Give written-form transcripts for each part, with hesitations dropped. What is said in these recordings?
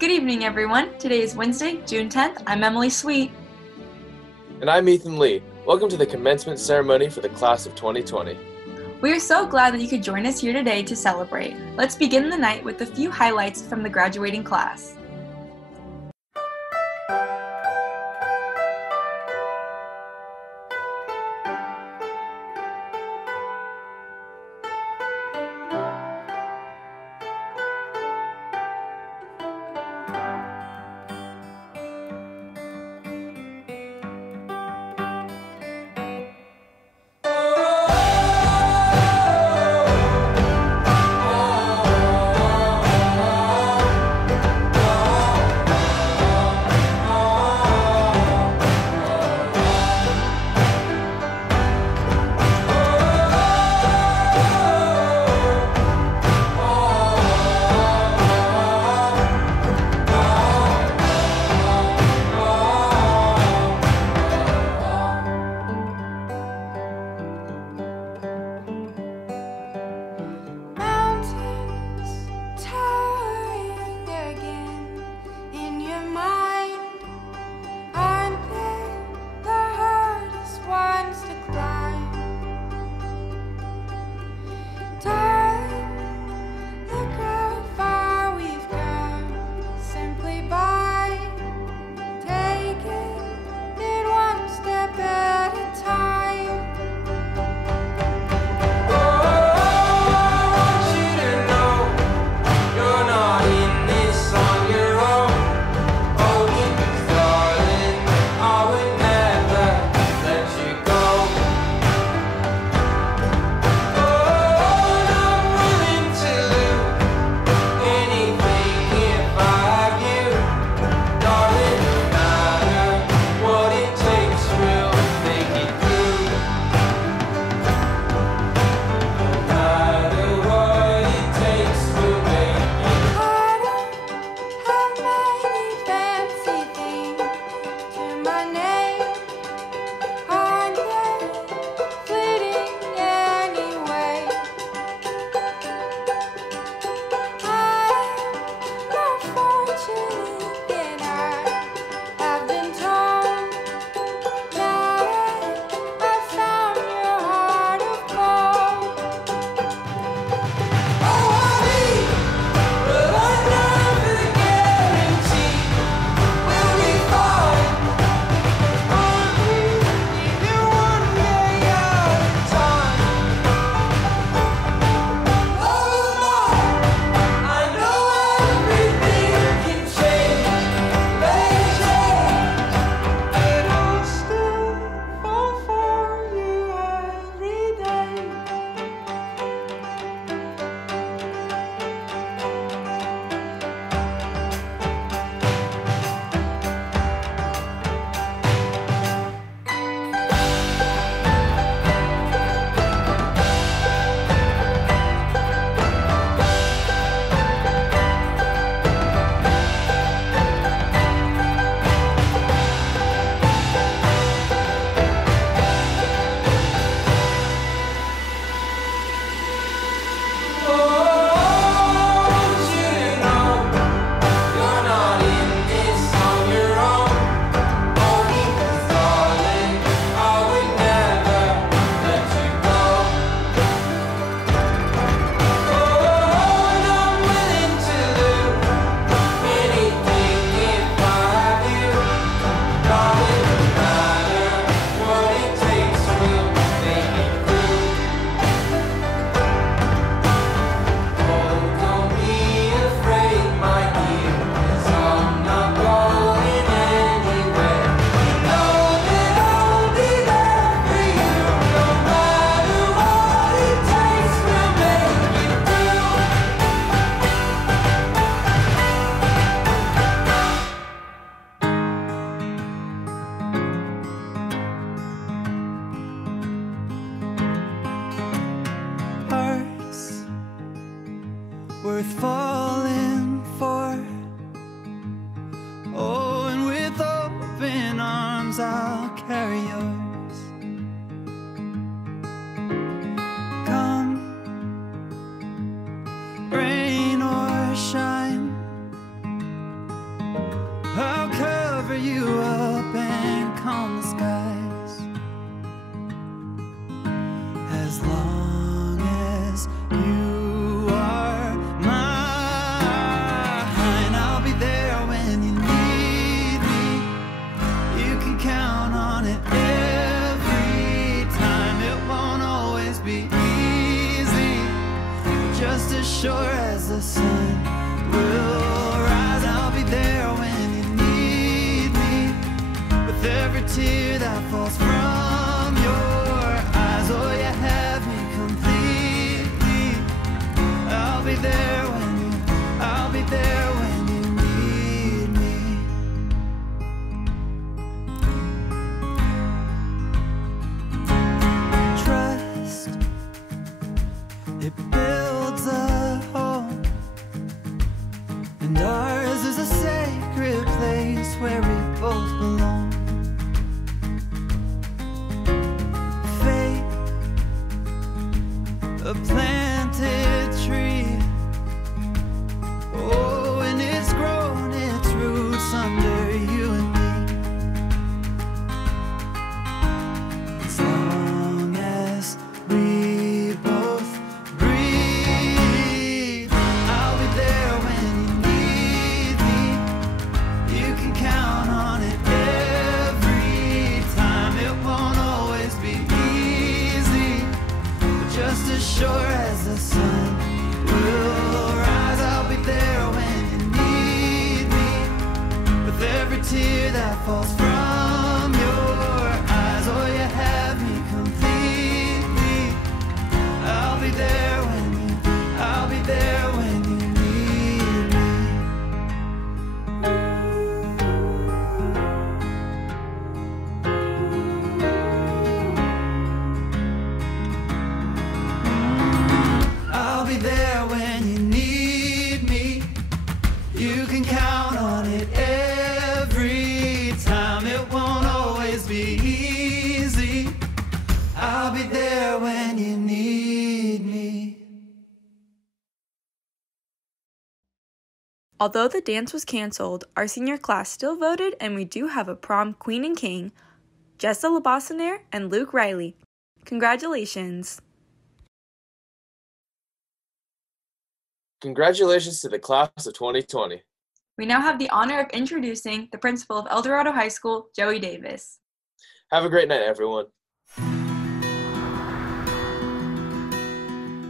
Good evening, everyone. Today is Wednesday, June 10th. I'm Emily Sweet. And I'm Ethan Lee. Welcome to the commencement ceremony for the class of 2020. We are so glad that you could join us here today to celebrate. Let's begin the night with a few highlights from the graduating class. cover you up and calm the skies. As long as you are mine, I'll be there when you need me. You can count on it every time. It won't always be easy, just as sure as the sun will rise. I'll be there when you need me, with every tear that falls from your eyes. Oh, you have me completely. I'll be there when you need me. Trust, it builds a home, and ours is a sacred place where we both belong. Faith, a planted tree. Oh, and it's grown its roots under you and me. As long as we both breathe, I'll be there when you need me. You can count on it every time. It won't always be easy, but just as sure as the sun will rise. I'll be there when you need me, with every tear that falls from your eyes. Oh, you have me completely. I'll be there when you need me. I'll be there when you need me. You can count on it every time. It won't always be easy. I'll be there when you need me. Although the dance was canceled, our senior class still voted, and we do have a prom queen and king, Jessa LeBossonere and Luke Riley. Congratulations! Congratulations to the class of 2020. We now have the honor of introducing the principal of El Dorado High School, Joey Davis. Have a great night, everyone.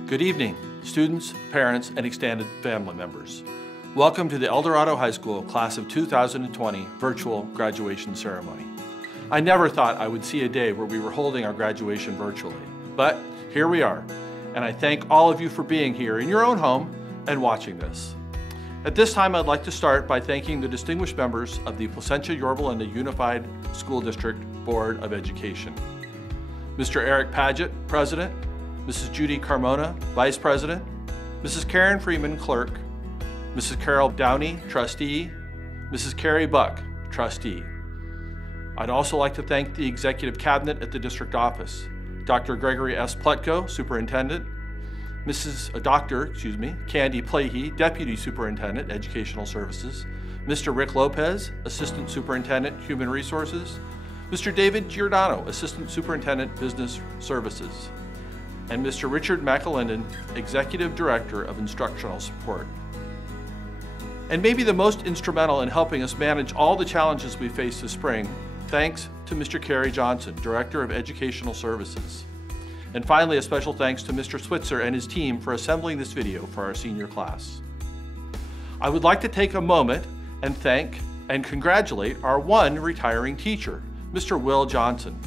Good evening, students, parents, and extended family members. Welcome to the El Dorado High School Class of 2020 virtual graduation ceremony. I never thought I would see a day where we were holding our graduation virtually, but here we are, and I thank all of you for being here in your own home and watching this. At this time, I'd like to start by thanking the distinguished members of the Placentia Yorba Linda Unified School District Board of Education. Mr. Eric Paget, President, Mrs. Judy Carmona, Vice President, Mrs. Karen Freeman, Clerk, Mrs. Carol Downey, Trustee, Mrs. Carrie Buck, Trustee. I'd also like to thank the Executive Cabinet at the District Office, Dr. Gregory S. Plutko, Superintendent, Dr. Candy Plahy, Deputy Superintendent, Educational Services, Mr. Rick Lopez, Assistant Superintendent, Human Resources, Mr. David Giordano, Assistant Superintendent, Business Services, and Mr. Richard McAlinden, Executive Director of Instructional Support. And maybe the most instrumental in helping us manage all the challenges we faced this spring, thanks to Mr. Kerry Johnson, Director of Educational Services. And finally, a special thanks to Mr. Switzer and his team for assembling this video for our senior class. I would like to take a moment and thank and congratulate our one retiring teacher, Mr. Will Johnson.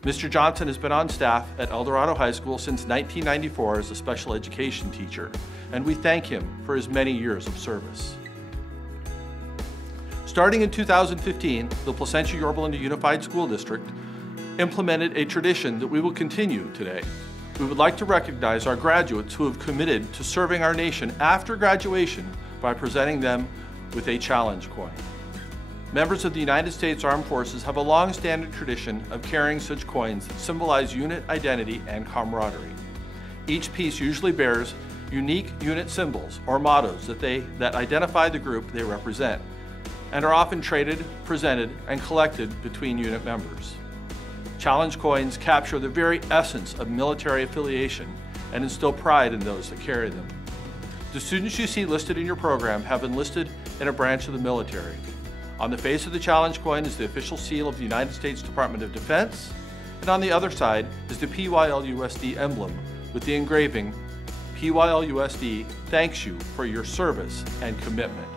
Mr. Johnson has been on staff at El Dorado High School since 1994 as a special education teacher, and we thank him for his many years of service. Starting in 2015, the Placentia Yorba Linda Unified School District implemented a tradition that we will continue today. We would like to recognize our graduates who have committed to serving our nation after graduation by presenting them with a challenge coin. Members of the United States Armed Forces have a long-standing tradition of carrying such coins that symbolize unit identity and camaraderie. Each piece usually bears unique unit symbols or mottos that identify the group they represent. and are often traded, presented, and collected between unit members. Challenge coins capture the very essence of military affiliation and instill pride in those that carry them. The students you see listed in your program have enlisted in a branch of the military. On the face of the challenge coin is the official seal of the United States Department of Defense, and on the other side is the PYLUSD emblem with the engraving, PYLUSD thanks you for your service and commitment.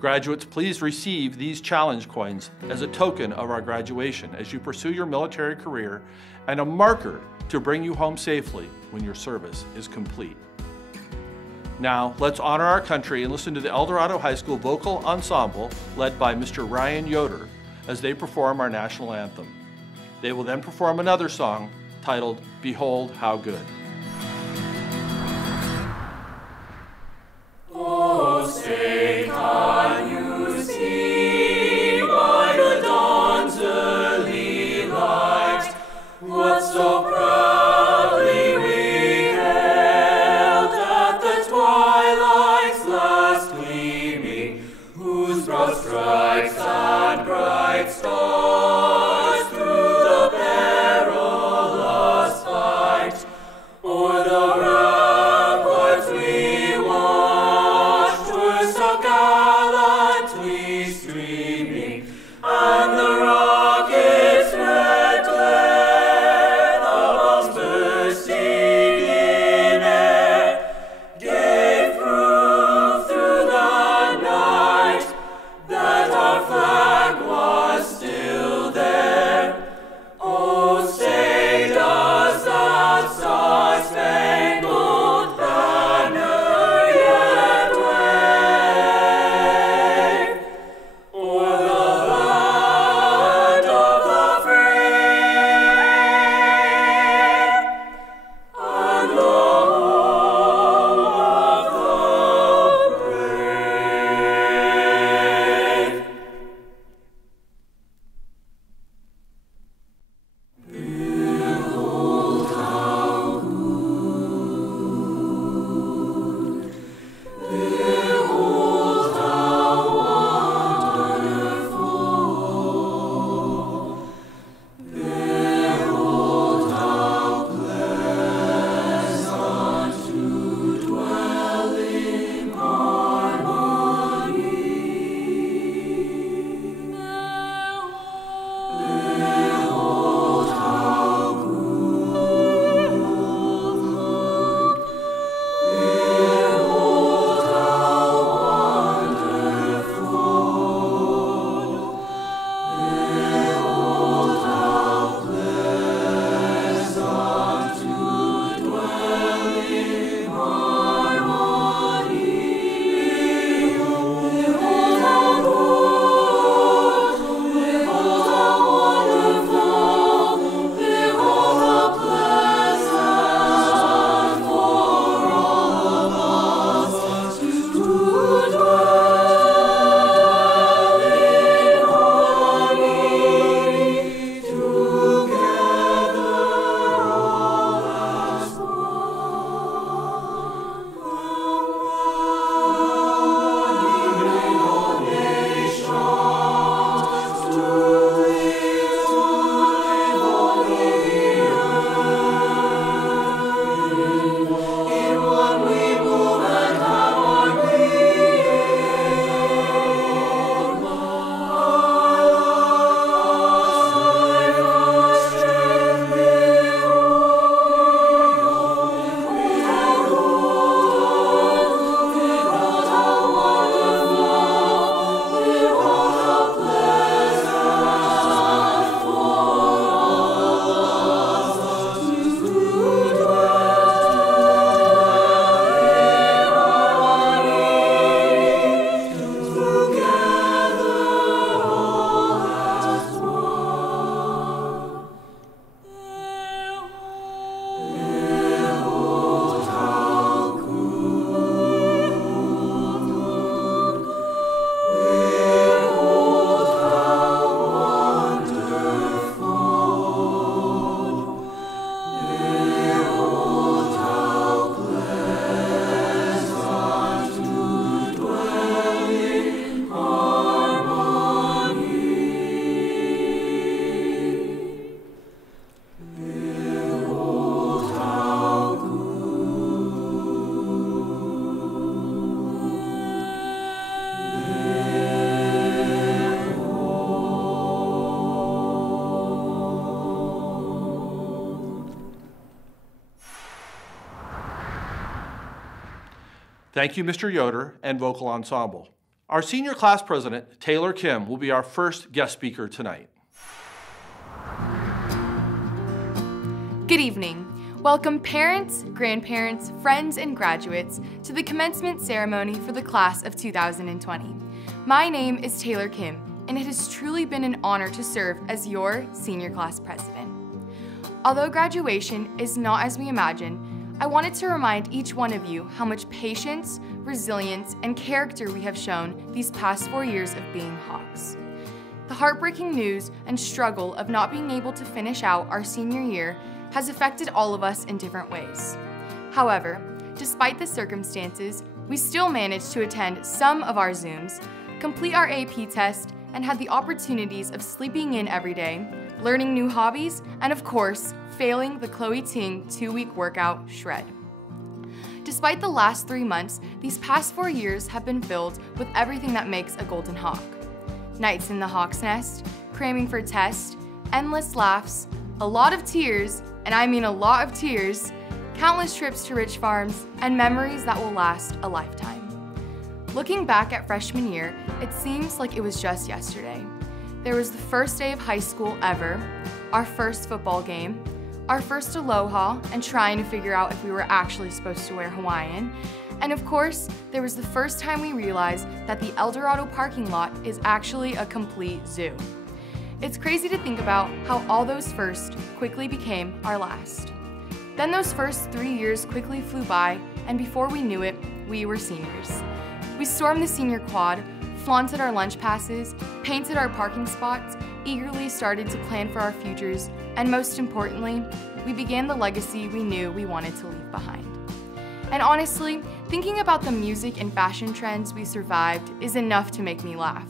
Graduates, please receive these challenge coins as a token of our graduation as you pursue your military career and a marker to bring you home safely when your service is complete. Now, let's honor our country and listen to the El Dorado High School Vocal Ensemble led by Mr. Ryan Yoder as they perform our national anthem. They will then perform another song titled, Behold How Good. Oh, say, can you see by the dawn's early light what so proudly we hailed at the twilight's last gleaming, whose broad stripes and bright stars through the perilous fight Thank you, Mr. Yoder and Vocal Ensemble. Our senior class president, Taylor Kim, will be our first guest speaker tonight. Good evening. Welcome parents, grandparents, friends, and graduates to the commencement ceremony for the class of 2020. My name is Taylor Kim, and it has truly been an honor to serve as your senior class president. Although graduation is not as we imagine, I wanted to remind each one of you how much patience, resilience, and character we have shown these past 4 years of being Hawks. The heartbreaking news and struggle of not being able to finish out our senior year has affected all of us in different ways. However, despite the circumstances, we still managed to attend some of our Zooms, complete our AP test, and had the opportunities of sleeping in every day, learning new hobbies, and of course, failing the Chloe Ting 2-week workout shred. Despite the last 3 months, these past 4 years have been filled with everything that makes a Golden Hawk. Nights in the Hawk's Nest, cramming for tests, endless laughs, a lot of tears, and I mean a lot of tears, countless trips to rich farms, and memories that will last a lifetime. Looking back at freshman year, it seems like it was just yesterday. There was the first day of high school ever, our first football game, our first aloha and trying to figure out if we were actually supposed to wear Hawaiian, and of course, there was the first time we realized that the El Dorado parking lot is actually a complete zoo. It's crazy to think about how all those first quickly became our last. Then those first 3 years quickly flew by, and before we knew it, we were seniors. We stormed the senior quad, flaunted our lunch passes, painted our parking spots, eagerly started to plan for our futures, and most importantly, we began the legacy we knew we wanted to leave behind. And honestly, thinking about the music and fashion trends we survived is enough to make me laugh.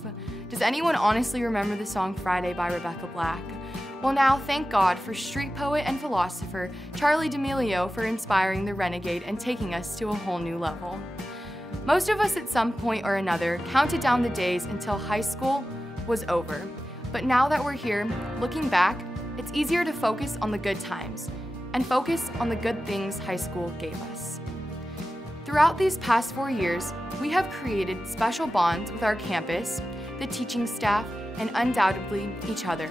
Does anyone honestly remember the song Friday by Rebecca Black? Well now, thank God for street poet and philosopher Charlie D'Amelio for inspiring the Renegade and taking us to a whole new level. Most of us at some point or another counted down the days until high school was over. But now that we're here, looking back, it's easier to focus on the good times and focus on the good things high school gave us. Throughout these past 4 years, we have created special bonds with our campus, the teaching staff, and undoubtedly each other.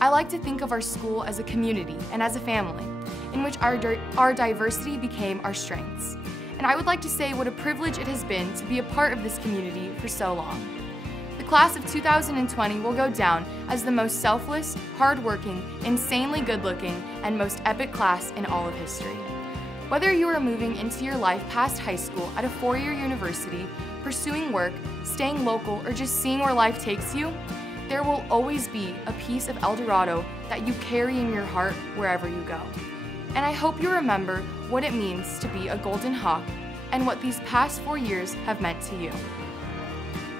I like to think of our school as a community and as a family, in which our diversity became our strengths. And I would like to say what a privilege it has been to be a part of this community for so long. The class of 2020 will go down as the most selfless, hardworking, insanely good-looking, and most epic class in all of history. Whether you are moving into your life past high school at a 4-year university, pursuing work, staying local, or just seeing where life takes you, there will always be a piece of El Dorado that you carry in your heart wherever you go. And I hope you remember what it means to be a Golden Hawk and what these past 4 years have meant to you.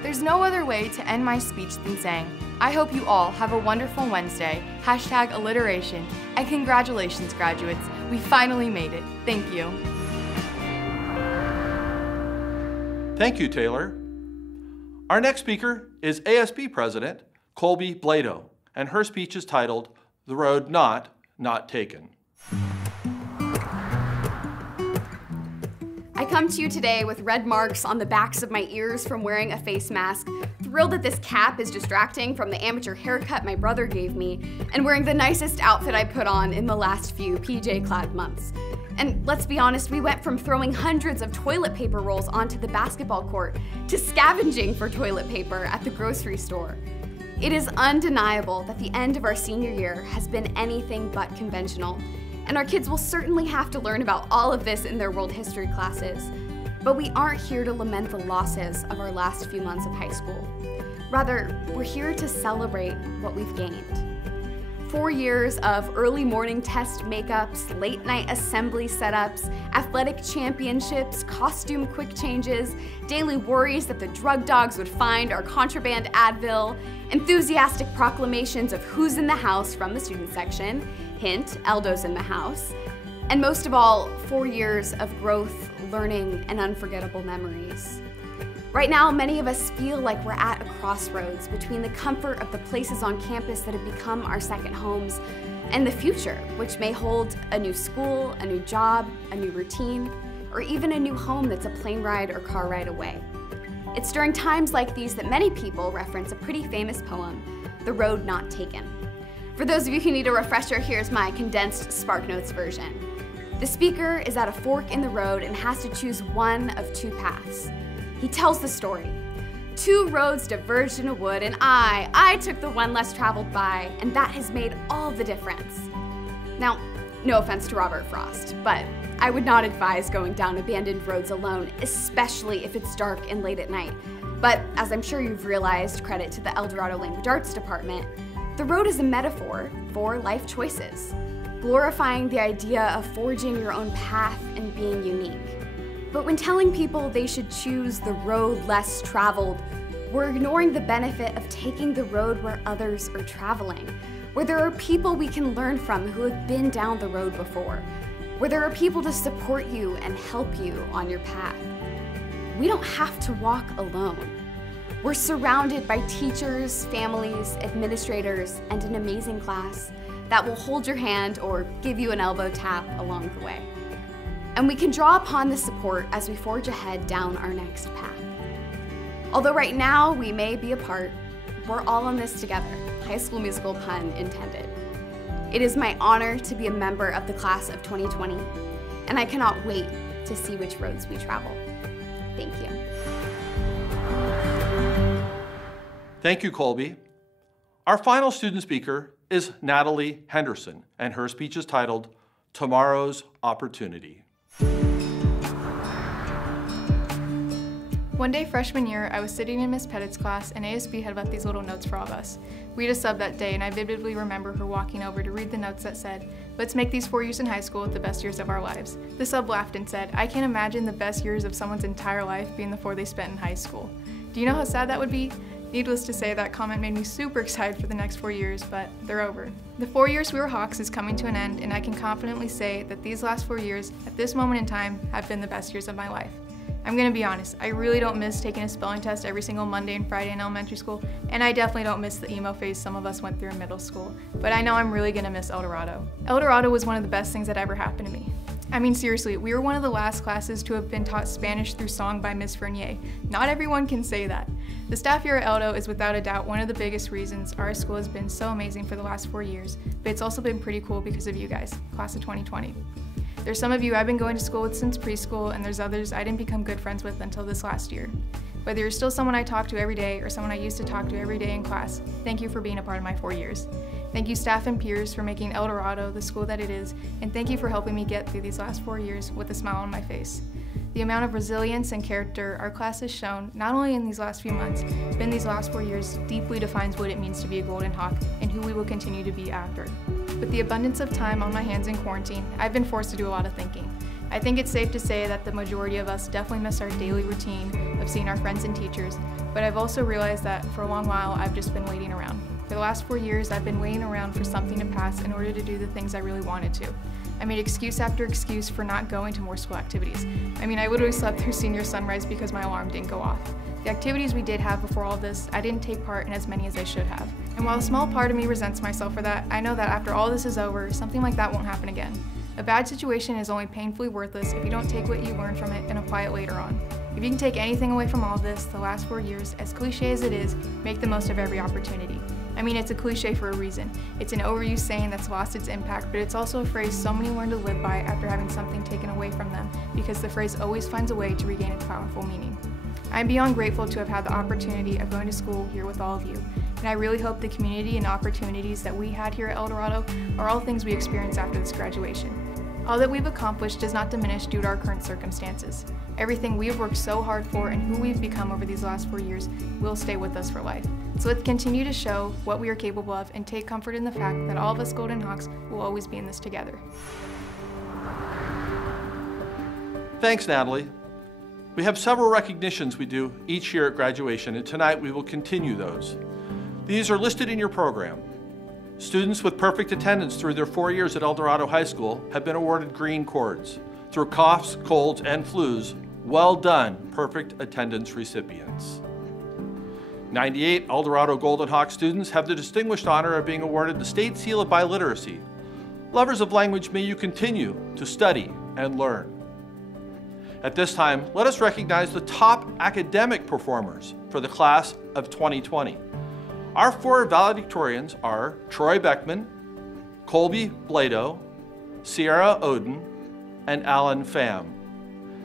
There's no other way to end my speech than saying, I hope you all have a wonderful Wednesday, #alliteration, and congratulations graduates, we finally made it. Thank you. Thank you, Taylor. Our next speaker is ASB President Colby Blado, and her speech is titled, The Road Not Taken. I come to you today with red marks on the backs of my ears from wearing a face mask, thrilled that this cap is distracting from the amateur haircut my brother gave me, and wearing the nicest outfit I put on in the last few PJ-clad months. And let's be honest, we went from throwing hundreds of toilet paper rolls onto the basketball court to scavenging for toilet paper at the grocery store. It is undeniable that the end of our senior year has been anything but conventional, and our kids will certainly have to learn about all of this in their world history classes. But we aren't here to lament the losses of our last few months of high school. Rather, we're here to celebrate what we've gained. 4 years of early morning test makeups, late night assembly setups, athletic championships, costume quick changes, daily worries that the drug dogs would find our contraband Advil, enthusiastic proclamations of who's in the house from the student section, hint, Eldo's in the house, and most of all, 4 years of growth, learning, and unforgettable memories. Right now, many of us feel like we're at a crossroads between the comfort of the places on campus that have become our second homes and the future, which may hold a new school, a new job, a new routine, or or even a new home that's a plane ride or car ride away. It's during times like these that many people reference a pretty famous poem, The Road Not Taken. For those of you who need a refresher, here's my condensed SparkNotes version. The speaker is at a fork in the road and has to choose one of two paths. He tells the story. 2 roads diverged in a wood, and I took the one less traveled by, and that has made all the difference. Now, no offense to Robert Frost, but I would not advise going down abandoned roads alone, especially if it's dark and late at night. But as I'm sure you've realized, credit to the El Dorado Language Arts Department, the road is a metaphor for life choices, glorifying the idea of forging your own path and being unique. But when telling people they should choose the road less traveled, we're ignoring the benefit of taking the road where others are traveling, where there are people we can learn from who have been down the road before, where there are people to support you and help you on your path. We don't have to walk alone. We're surrounded by teachers, families, administrators, and an amazing class that will hold your hand or give you an elbow tap along the way. And we can draw upon this support as we forge ahead down our next path. Although right now we may be apart, we're all in this together, High School Musical pun intended. It is my honor to be a member of the class of 2020, and I cannot wait to see which roads we travel. Thank you. Thank you, Colby. Our final student speaker is Natalie Henderson, and her speech is titled, Tomorrow's Opportunity. One day freshman year, I was sitting in Miss Pettit's class and ASB had left these little notes for all of us. We had a sub that day and I vividly remember her walking over to read the notes that said, "Let's make these 4 years in high school the best years of our lives." The sub laughed and said, "I can't imagine the best years of someone's entire life being the 4 they spent in high school." Do you know how sad that would be? Needless to say, that comment made me super excited for the next 4 years, but they're over. The 4 years we were Hawks is coming to an end, and I can confidently say that these last 4 years, at this moment in time, have been the best years of my life. I'm gonna be honest, I really don't miss taking a spelling test every single Monday and Friday in elementary school, and I definitely don't miss the emo phase some of us went through in middle school, but I know I'm really gonna miss El Dorado. El Dorado was one of the best things that ever happened to me. I mean, seriously, we were one of the last classes to have been taught Spanish through song by Ms. Fernier. Not everyone can say that. The staff here at Eldo is without a doubt one of the biggest reasons our school has been so amazing for the last 4 years, but it's also been pretty cool because of you guys, class of 2020. There's some of you I've been going to school with since preschool, and there's others I didn't become good friends with until this last year. Whether you're still someone I talk to every day or someone I used to talk to every day in class, thank you for being a part of my 4 years. Thank you staff and peers for making El Dorado the school that it is, and thank you for helping me get through these last 4 years with a smile on my face. The amount of resilience and character our class has shown, not only in these last few months, but in these last 4 years, deeply defines what it means to be a Golden Hawk and who we will continue to be after. With the abundance of time on my hands in quarantine, I've been forced to do a lot of thinking. I think it's safe to say that the majority of us definitely miss our daily routine of seeing our friends and teachers, but I've also realized that for a long while I've just been waiting around. For the last 4 years, I've been waiting around for something to pass in order to do the things I really wanted to. I made excuse after excuse for not going to more school activities. I mean, I literally slept through senior sunrise because my alarm didn't go off. The activities we did have before all this, I didn't take part in as many as I should have. And while a small part of me resents myself for that, I know that after all this is over, something like that won't happen again. A bad situation is only painfully worthless if you don't take what you learn from it and apply it later on. If you can take anything away from all this, the last 4 years, as cliche as it is, make the most of every opportunity. I mean, it's a cliche for a reason. It's an overused saying that's lost its impact, but it's also a phrase so many learn to live by after having something taken away from them, because the phrase always finds a way to regain its powerful meaning. I'm beyond grateful to have had the opportunity of going to school here with all of you, and I really hope the community and opportunities that we had here at El Dorado are all things we experience after this graduation. All that we've accomplished does not diminish due to our current circumstances. Everything we've worked so hard for and who we've become over these last 4 years will stay with us for life. So let's continue to show what we are capable of and take comfort in the fact that all of us Golden Hawks will always be in this together. Thanks, Natalie. We have several recognitions we do each year at graduation, and tonight we will continue those. These are listed in your program. Students with perfect attendance through their 4 years at El Dorado High School have been awarded green cords. Through coughs, colds, and flus, well done, perfect attendance recipients. 98 El Dorado Golden Hawk students have the distinguished honor of being awarded the State Seal of Biliteracy. Lovers of language, may you continue to study and learn. At this time, let us recognize the top academic performers for the class of 2020. Our 4 valedictorians are Troy Beckman, Colby Blado, Sierra Oden, and Alan Pham.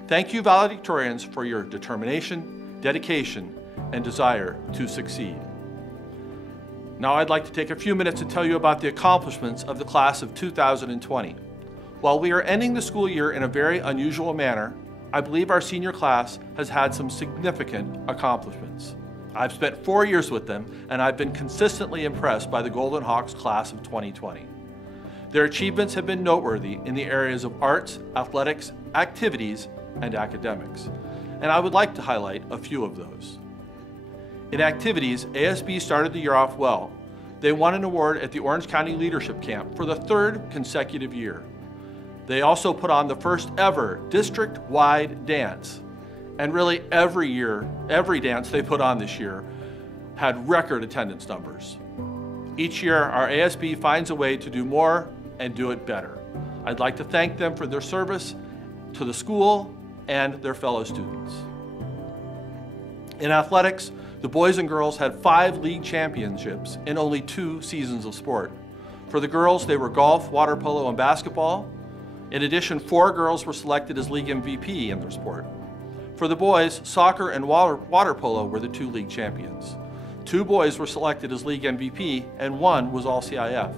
Thank you, valedictorians, for your determination, dedication, and desire to succeed. Now I'd like to take a few minutes to tell you about the accomplishments of the class of 2020. While we are ending the school year in a very unusual manner, I believe our senior class has had some significant accomplishments. I've spent 4 years with them, and I've been consistently impressed by the Golden Hawks class of 2020. Their achievements have been noteworthy in the areas of arts, athletics, activities, and academics, and I would like to highlight a few of those. In activities, ASB started the year off well. They won an award at the Orange County Leadership Camp for the 3rd consecutive year. They also put on the first ever district-wide dance. And really every year, every dance they put on this year had record attendance numbers. Each year, our ASB finds a way to do more and do it better. I'd like to thank them for their service to the school and their fellow students. In athletics, the boys and girls had 5 league championships in only 2 seasons of sport. For the girls, they were golf, water polo, and basketball. In addition, 4 girls were selected as league MVP in their sport. For the boys, soccer and water polo were the 2 league champions. 2 boys were selected as league MVP, and 1 was All-CIF.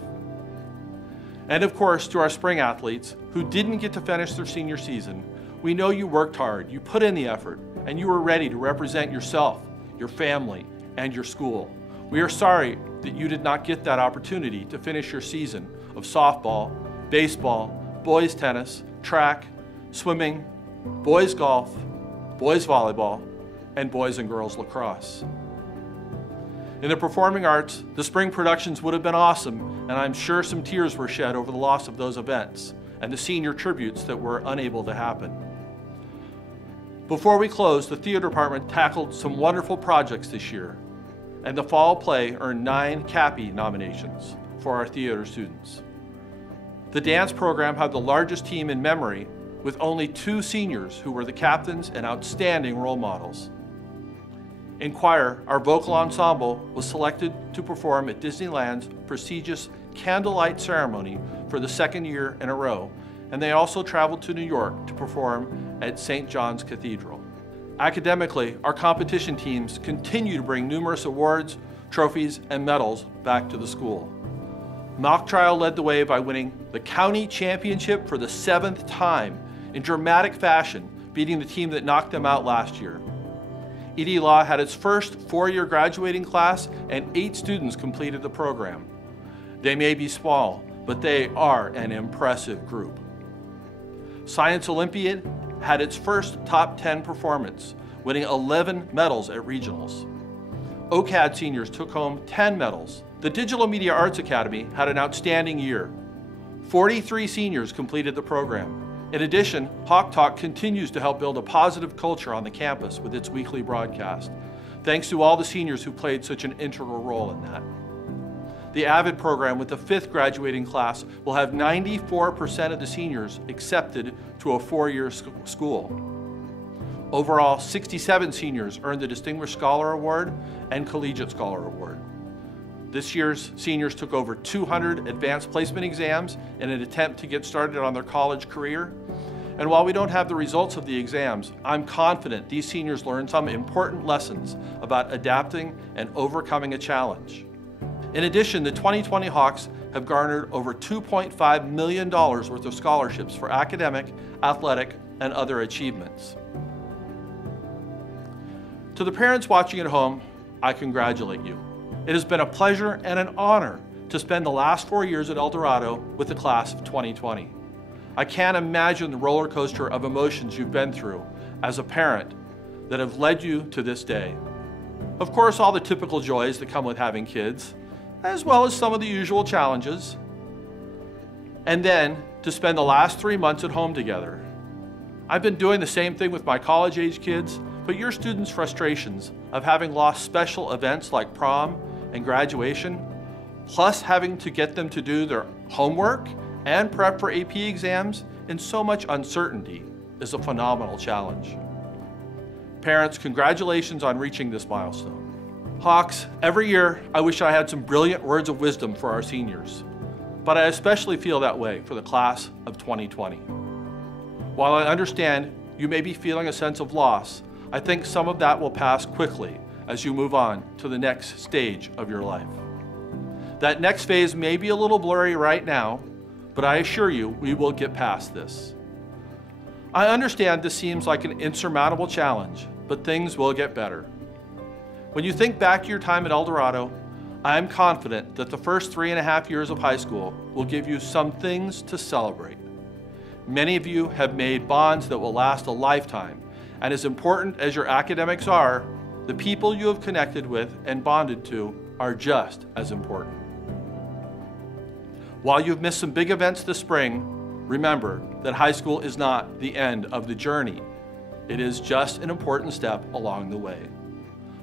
And of course, to our spring athletes who didn't get to finish their senior season, we know you worked hard, you put in the effort, and you were ready to represent yourself, your family, and your school. We are sorry that you did not get that opportunity to finish your season of softball, baseball, boys tennis, track, swimming, boys golf, boys volleyball, and boys and girls lacrosse. In the performing arts, the spring productions would have been awesome, and I'm sure some tears were shed over the loss of those events and the senior tributes that were unable to happen. Before we close, the theater department tackled some wonderful projects this year, and the fall play earned 9 CAPI nominations for our theater students. The dance program had the largest team in memory, with only 2 seniors who were the captains and outstanding role models. In choir, our vocal ensemble was selected to perform at Disneyland's prestigious candlelight ceremony for the 2nd year in a row, and they also traveled to New York to perform at St. John's Cathedral. Academically, our competition teams continue to bring numerous awards, trophies, and medals back to the school. Mock Trial led the way by winning the county championship for the 7th time in dramatic fashion, beating the team that knocked them out last year. ED Law had its first 4-year graduating class, and 8 students completed the program. They may be small, but they are an impressive group. Science Olympiad had its first top 10 performance, winning 11 medals at regionals. OCAD seniors took home 10 medals. The Digital Media Arts Academy had an outstanding year. 43 seniors completed the program. In addition, Hawk Talk continues to help build a positive culture on the campus with its weekly broadcast. Thanks to all the seniors who played such an integral role in that. The AVID program with the 5th graduating class will have 94% of the seniors accepted to a 4-year school. Overall, 67 seniors earned the Distinguished Scholar Award and Collegiate Scholar Award. This year's seniors took over 200 advanced placement exams in an attempt to get started on their college career. And while we don't have the results of the exams, I'm confident these seniors learned some important lessons about adapting and overcoming a challenge. In addition, the 2020 Hawks have garnered over $2.5 million worth of scholarships for academic, athletic, and other achievements. To the parents watching at home, I congratulate you. It has been a pleasure and an honor to spend the last 4 years at El Dorado with the class of 2020. I can't imagine the roller coaster of emotions you've been through as a parent that have led you to this day. Of course, all the typical joys that come with having kids, as well as some of the usual challenges. And then to spend the last 3 months at home together. I've been doing the same thing with my college-age kids, but your students' frustrations of having lost special events like prom and graduation, plus having to get them to do their homework and prep for AP exams, and so much uncertainty, is a phenomenal challenge. Parents, congratulations on reaching this milestone. Hawks, every year I wish I had some brilliant words of wisdom for our seniors, but I especially feel that way for the class of 2020. While I understand you may be feeling a sense of loss, I think some of that will pass quickly as you move on to the next stage of your life. That next phase may be a little blurry right now, but I assure you we will get past this. I understand this seems like an insurmountable challenge, but things will get better. When you think back to your time at El Dorado, I am confident that the first 3.5 years of high school will give you some things to celebrate. Many of you have made bonds that will last a lifetime, and as important as your academics are, the people you have connected with and bonded to are just as important. While you've missed some big events this spring, remember that high school is not the end of the journey. It is just an important step along the way.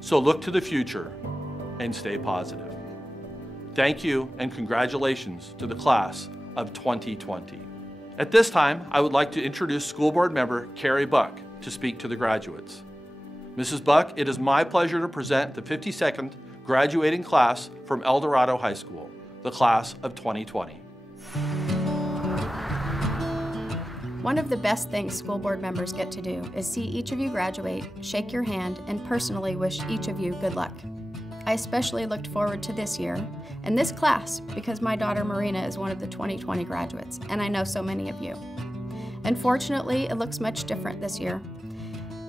So look to the future and stay positive. Thank you and congratulations to the class of 2020. At this time, I would like to introduce School Board Member Carrie Buck to speak to the graduates. Mrs. Buck, it is my pleasure to present the 52nd graduating class from El Dorado High School, the class of 2020. One of the best things school board members get to do is see each of you graduate, shake your hand, and personally wish each of you good luck. I especially looked forward to this year and this class because my daughter Marina is one of the 2020 graduates, and I know so many of you. Unfortunately, it looks much different this year,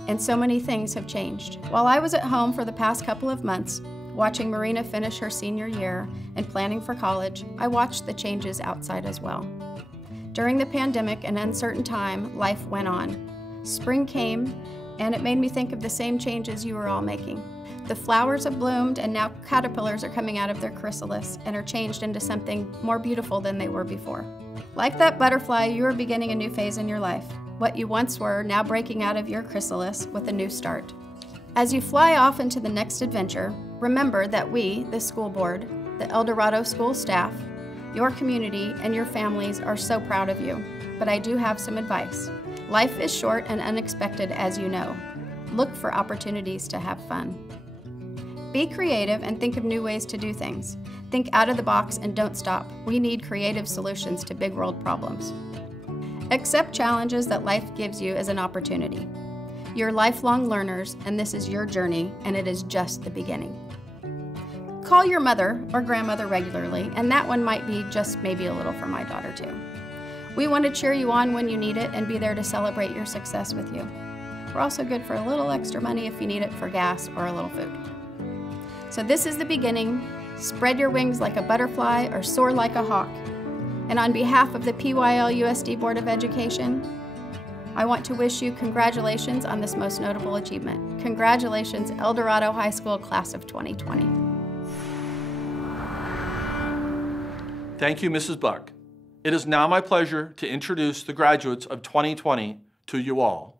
and so many things have changed. While I was at home for the past couple of months, watching Marina finish her senior year and planning for college, I watched the changes outside as well. During the pandemic and uncertain time, life went on. Spring came, and it made me think of the same changes you were all making. The flowers have bloomed, and now caterpillars are coming out of their chrysalis and are changed into something more beautiful than they were before. Like that butterfly, you are beginning a new phase in your life. What you once were, now breaking out of your chrysalis with a new start. As you fly off into the next adventure, remember that we, the school board, the El Dorado school staff, your community, and your families are so proud of you. But I do have some advice. Life is short and unexpected, as you know. Look for opportunities to have fun. Be creative and think of new ways to do things. Think out of the box and don't stop. We need creative solutions to big world problems. Accept challenges that life gives you as an opportunity. You're lifelong learners, and this is your journey, and it is just the beginning. Call your mother or grandmother regularly, and that one might be just maybe a little for my daughter too. We want to cheer you on when you need it and be there to celebrate your success with you. We're also good for a little extra money if you need it for gas or a little food. So this is the beginning. Spread your wings like a butterfly or soar like a hawk. And on behalf of the PYL USD Board of Education, I want to wish you congratulations on this most notable achievement. Congratulations, El Dorado High School Class of 2020. Thank you, Mrs. Buck. It is now my pleasure to introduce the graduates of 2020 to you all.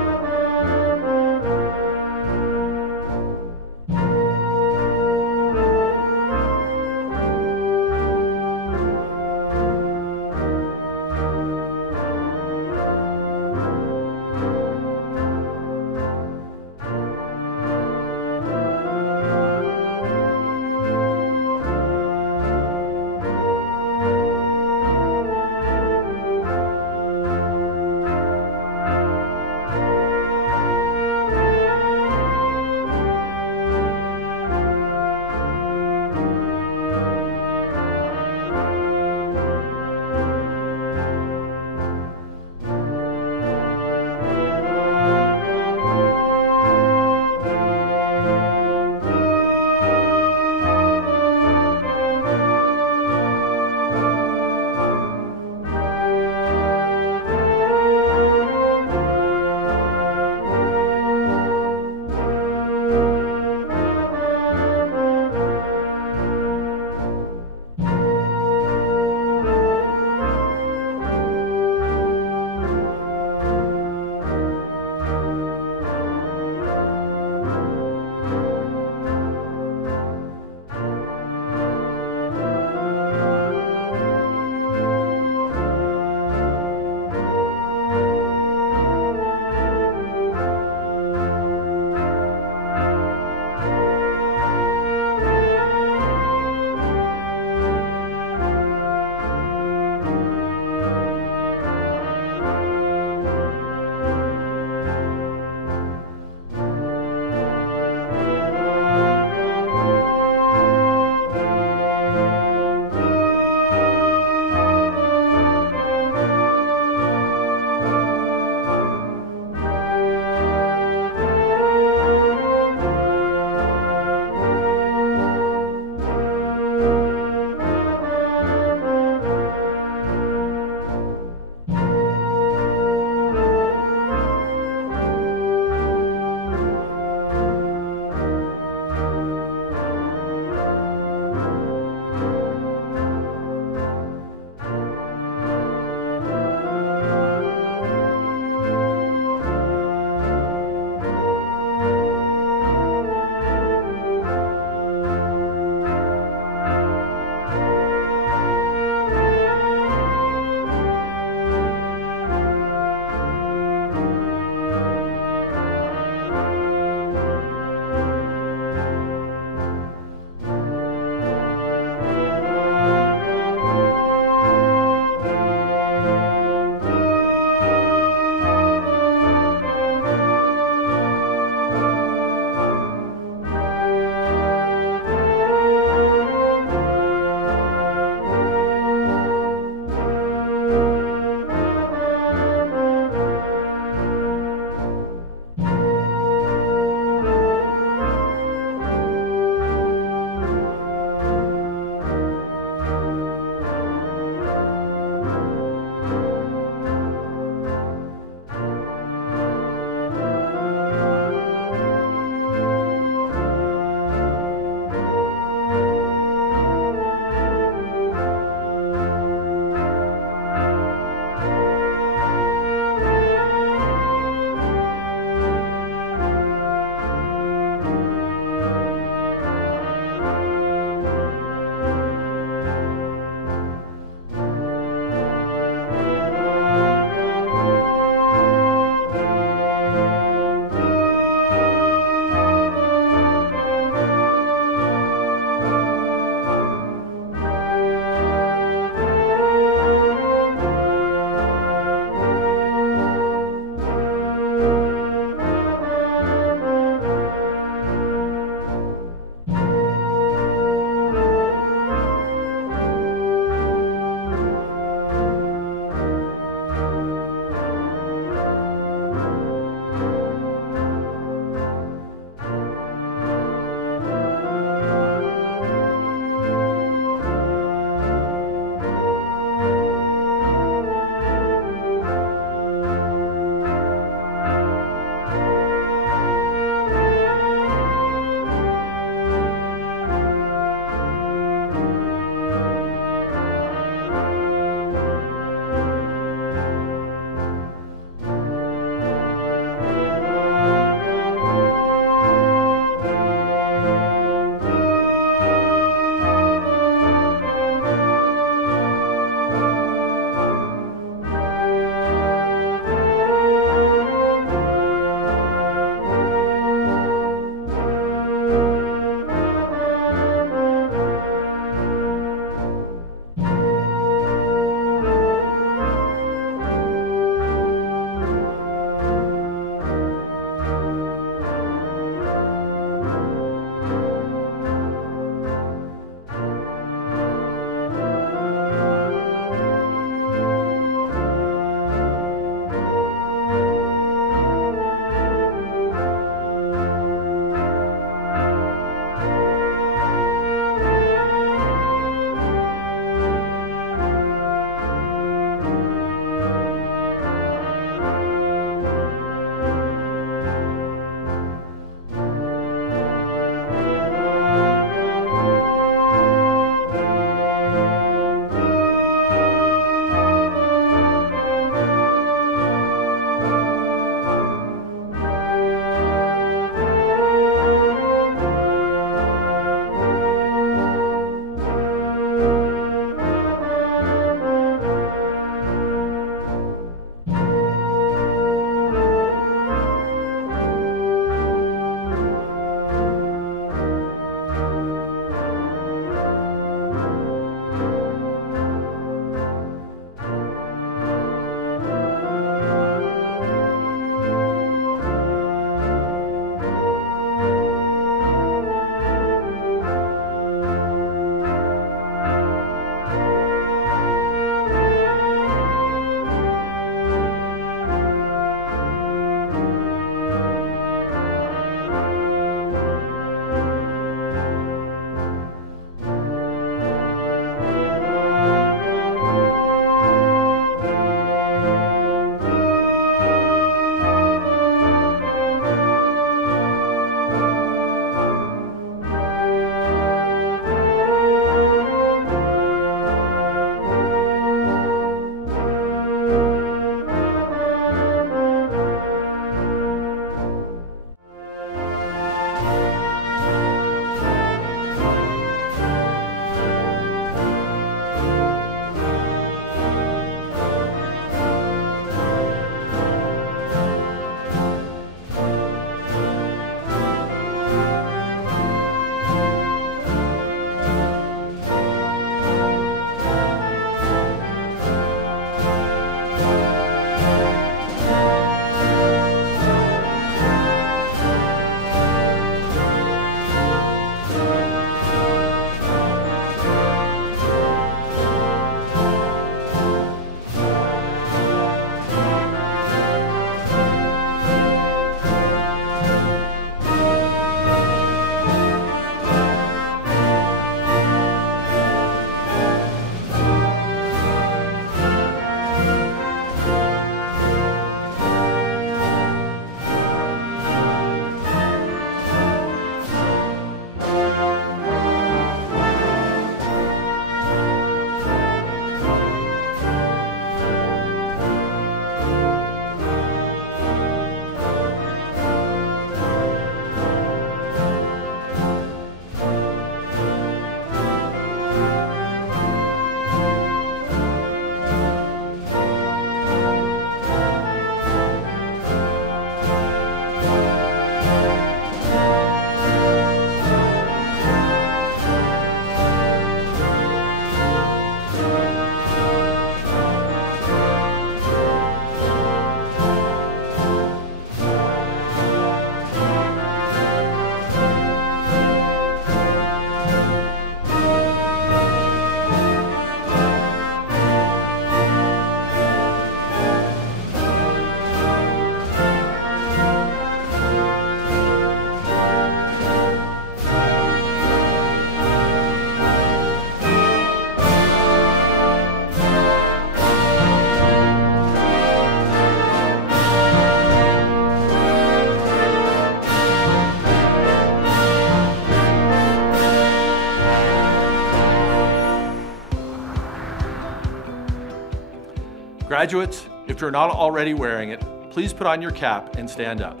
Graduates, if you're not already wearing it, please put on your cap and stand up.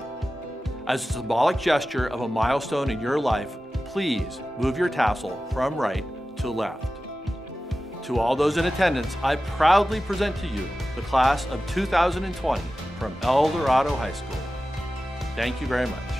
As a symbolic gesture of a milestone in your life, please move your tassel from right to left. To all those in attendance, I proudly present to you the class of 2020 from El Dorado High School. Thank you very much.